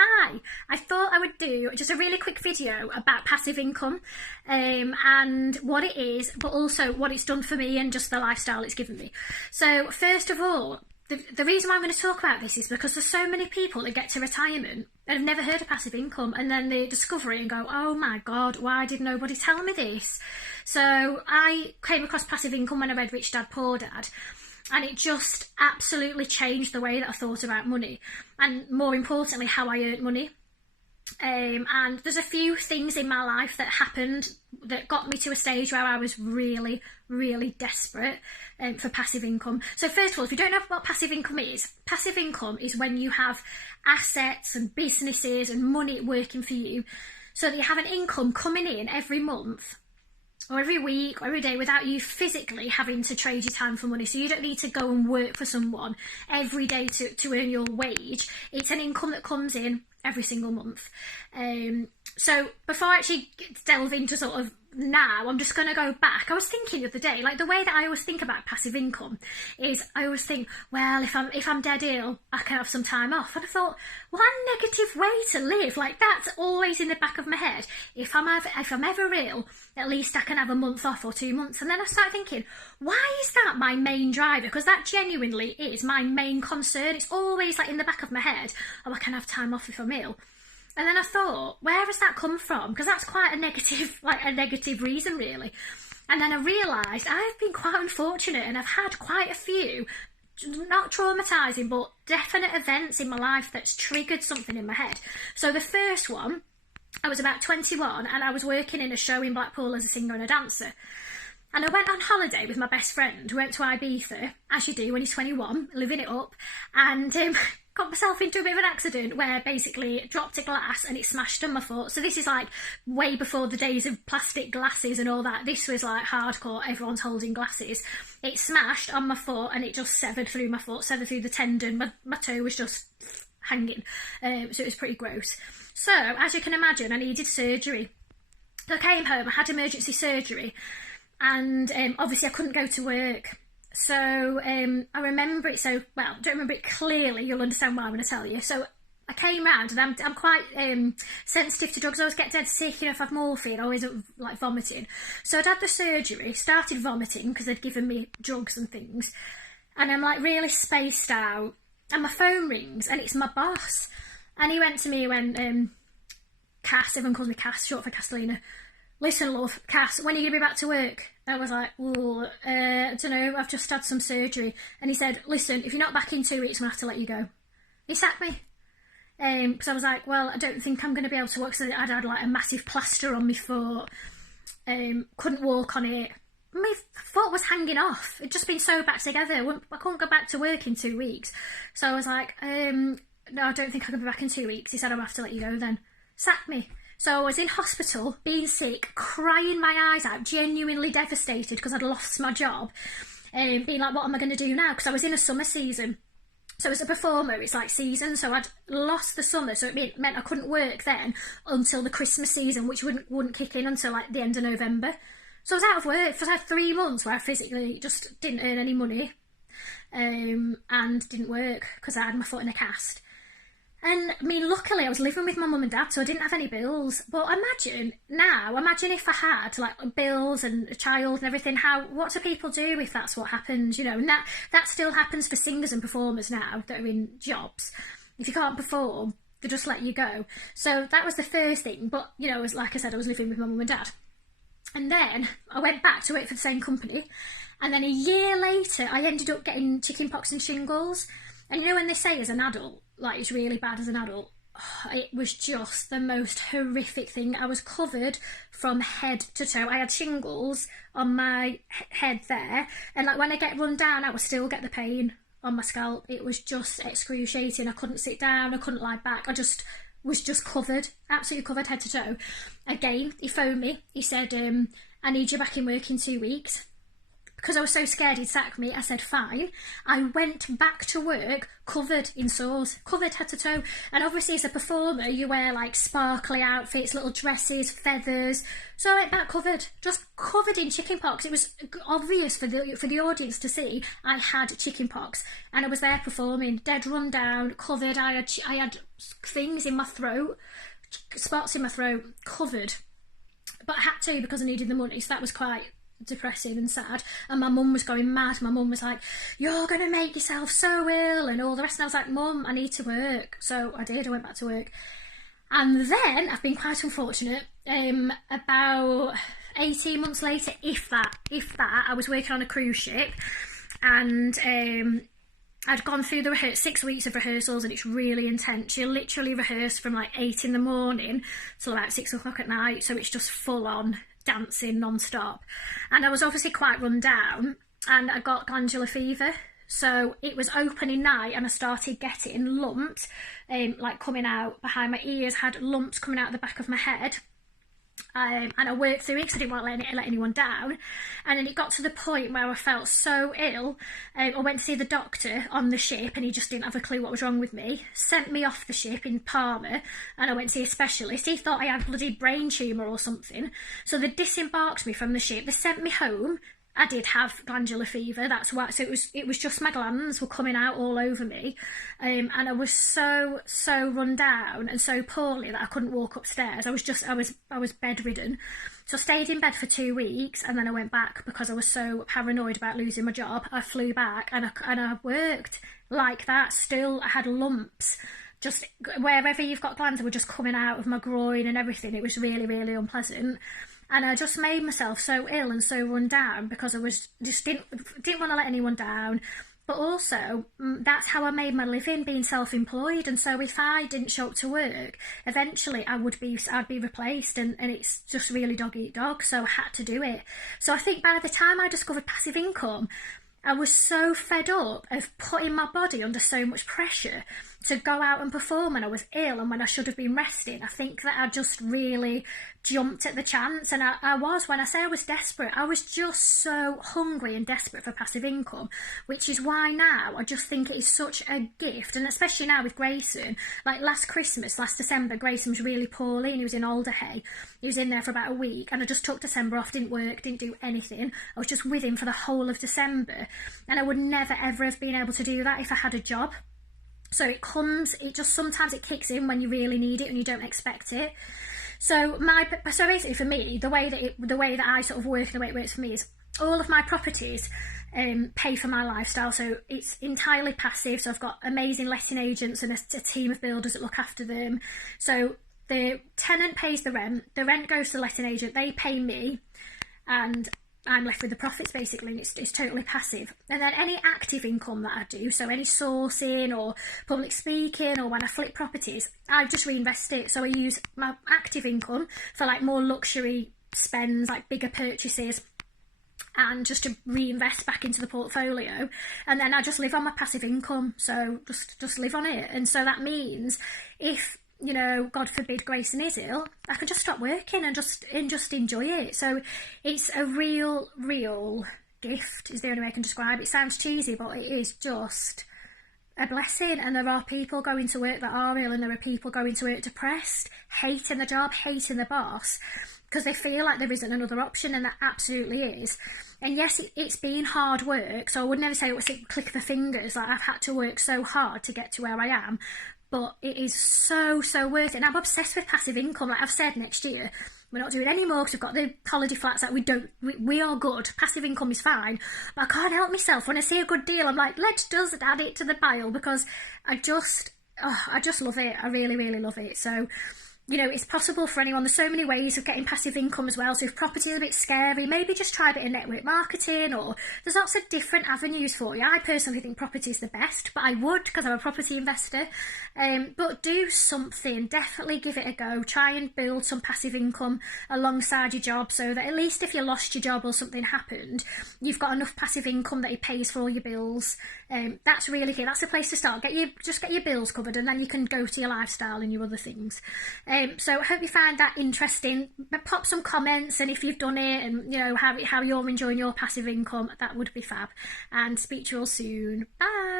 Hi, I thought I would do just a really quick video about passive income and what it is, but also what it's done for me and just the lifestyle it's given me. So first of all, the reason why I'm going to talk about this is because there's so many people that get to retirement and have never heard of passive income, and then they discover it and go, oh my God, why did nobody tell me this? So I came across passive income when I read Rich Dad Poor Dad, and it just absolutely changed the way that I thought about money, and more importantly, how I earned money. And there's a few things in my life that happened that got me to a stage where I was really, really desperate for passive income. So first of all, if you don't know what passive income is when you have assets and businesses and money working for you, so that you have an income coming in every month or every week or every day without you physically having to trade your time for money. So you don't need to go and work for someone every day to earn your wage. It's an income that comes in every single month. So before I actually delve into sort of now, I'm just going to go back. I was thinking the other day, like the way that I always think about passive income is I always think, well, if I'm dead ill, I can have some time off. And I thought, what a negative way to live. Like, that's always in the back of my head. If I'm ever ill, at least I can have a month off or 2 months. And then I started thinking, why is that my main driver? Because that genuinely is my main concern. It's always like in the back of my head, oh, I can have time off if I'm ill. And then I thought, where has that come from? Because that's quite a negative reason, really. And then I realised I've been quite unfortunate and I've had quite a few, not traumatising, but definite events in my life that's triggered something in my head. So the first one, I was about 21 and I was working in a show in Blackpool as a singer and a dancer. And I went on holiday with my best friend. We went to Ibiza, as you do when you're 21, living it up, and got myself into a bit of an accident where basically it dropped a glass and it smashed on my foot. So this is like way before the days of plastic glasses and all that. This was like hardcore, everyone's holding glasses. It smashed on my foot and it just severed through my foot, severed through the tendon. My toe was just hanging, so it was pretty gross. So as you can imagine, I needed surgery. So I came home, I had emergency surgery, and obviously I couldn't go to work. So I remember it don't remember it clearly, you'll understand why I'm going to tell you. So I came round, and I'm quite sensitive to drugs. I always get dead sick, if I have morphine, I always like vomiting. So I'd had the surgery, started vomiting because they'd given me drugs and things, and I'm like really spaced out, and my phone rings, and it's my boss. And he went to me when Cass, everyone calls me Cass, short for Castellina. Listen, love, Cass, when are you going to be back to work? I was like, well, I don't know, I've just had some surgery. And he said, listen, if you're not back in 2 weeks, I'm going to have to let you go. He sacked me. Because I was like, well, I don't think I'm going to be able to work. So I'd had like a massive plaster on my foot. Couldn't walk on it. My foot was hanging off. It'd just been sewed back together. I couldn't go back to work in 2 weeks. So I was like, no, I don't think I can be back in 2 weeks. He said, I'll have to let you go then. Sacked me. So I was in hospital, being sick, crying my eyes out, genuinely devastated because I'd lost my job, being like, what am I going to do now? Because I was in a summer season. So as a performer, it's like season, so I'd lost the summer, so it meant I couldn't work then until the Christmas season, which wouldn't kick in until like the end of November. So I was out of work for like 3 months where I physically just didn't earn any money, and didn't work because I had my foot in a cast. And I mean, luckily I was living with my mum and dad, so I didn't have any bills. But imagine if I had like bills and a child and everything, what do people do if that's what happens, And that still happens for singers and performers now that are in jobs. If you can't perform, they just let you go. So that was the first thing. But, like I said, I was living with my mum and dad. And then I went back to work for the same company. And then a year later, I ended up getting chickenpox and shingles. And when they say as an adult, like it's really bad as an adult, it was just the most horrific thing. I was covered from head to toe. I had shingles on my head there, and like when I get run down, I would still get the pain on my scalp. It was just excruciating. I couldn't sit down, I couldn't lie back. I just was just covered, absolutely covered head to toe. Again, he phoned me. He said, I need you back in work in 2 weeks. because I was so scared he'd sack me, I said fine. I went back to work covered in sores, covered head to toe. And obviously as a performer, you wear like sparkly outfits, little dresses, feathers. So I went back just covered in chicken pox. It was obvious for the audience to see I had chicken pox, and I was there performing, dead run down, covered. I had things in my throat, spots in my throat, covered. But I had to because I needed the money, so that was quite depressing and sad. And my mum was going mad. My mum was like, "You're going to make yourself so ill," and all the rest. And I was like, "Mum, I need to work." So I did. I went back to work. And then I've been quite unfortunate. About 18 months later, if that, I was working on a cruise ship, and I'd gone through the 6 weeks of rehearsals, and it's really intense. You literally rehearse from like 8 in the morning till about 6 o'clock at night, so it's just full on dancing non-stop. And I was obviously quite run down, and I got glandular fever. So it was opening night, and I started getting lumps, like coming out behind my ears, had lumps coming out the back of my head. And I worked through it because I didn't want to let anyone down. And then it got to the point where I felt so ill. I went to see the doctor on the ship, and he just didn't have a clue what was wrong with me. Sent me off the ship in Palma, and I went to see a specialist. He thought I had bloody brain tumour or something. So they disembarked me from the ship. They sent me home. I did have glandular fever, that's why. So it was just my glands were coming out all over me, and I was so run down and so poorly that I couldn't walk upstairs. I was bedridden. So I stayed in bed for 2 weeks, and then I went back because I was so paranoid about losing my job. I flew back, and I worked like that. Still, I had lumps. Just wherever you've got glands, they were just coming out of my groin and everything. It was really, really unpleasant. And I just made myself so ill and so run down because I was just didn't want to let anyone down. But also, that's how I made my living, being self-employed. And so if I didn't show up to work, eventually I'd be replaced, and it's just really dog eat dog. So I had to do it. So I think by the time I discovered passive income, I was so fed up of putting my body under so much pressure to go out and perform, and I was ill, and when I should have been resting, I think that I just really jumped at the chance. And I was, when I say I was desperate, I was just so hungry and desperate for passive income, which is why now I just think it is such a gift. And especially now with Grayson, like last December, Grayson was really poorly, and he was in Alderhay. He was in there for about a week, and I just took December off, didn't work, didn't do anything. I was just with him for the whole of December, and I would never ever have been able to do that if I had a job. So sometimes it kicks in when you really need it and you don't expect it. So basically for me, the way that I sort of work and the way it works for me is all of my properties pay for my lifestyle. So it's entirely passive. So I've got amazing letting agents and a team of builders that look after them. So the tenant pays the rent goes to the letting agent, they pay me, and I'm left with the profits basically, and it's totally passive. And then any active income that I do, so any sourcing or public speaking or when I flip properties, I just reinvest it. So I use my active income for like more luxury spends, like bigger purchases, and just to reinvest back into the portfolio. And then I just live on my passive income, so just live on it. And so that means if, you know, God forbid Grayson is ill, I can just stop working and just enjoy it. So it's a real gift, is the only way I can describe it. It sounds cheesy, but it is just a blessing. And there are people going to work that are ill, and there are people going to work depressed, hating the job, hating the boss, because they feel like there isn't another option, and there absolutely is. And yes, it's been hard work, so I would never say it was a click of the fingers. Like, I've had to work so hard to get to where I am, but it is so worth it. And I'm obsessed with passive income. Like I've said, next year we're not doing any more because we've got the holiday flats that we are good. Passive income is fine, but I can't help myself. When I see a good deal, I'm like, let's just add it to the pile, because I just love it. I really love it. So, you know, it's possible for anyone. There's so many ways of getting passive income as well. So if property is a bit scary, maybe just try a bit of network marketing, or there's lots of different avenues for you. I personally think property is the best, but I would, because I'm a property investor. But do something, definitely give it a go. Try and build some passive income alongside your job, so that at least if you lost your job or something happened, you've got enough passive income that it pays for all your bills. That's really key. That's the place to start. Get your bills covered, and then you can go to your lifestyle and your other things. So I hope you found that interesting. Pop some comments, and if you've done it and how you're enjoying your passive income, that would be fab. And speak to you all soon. Bye.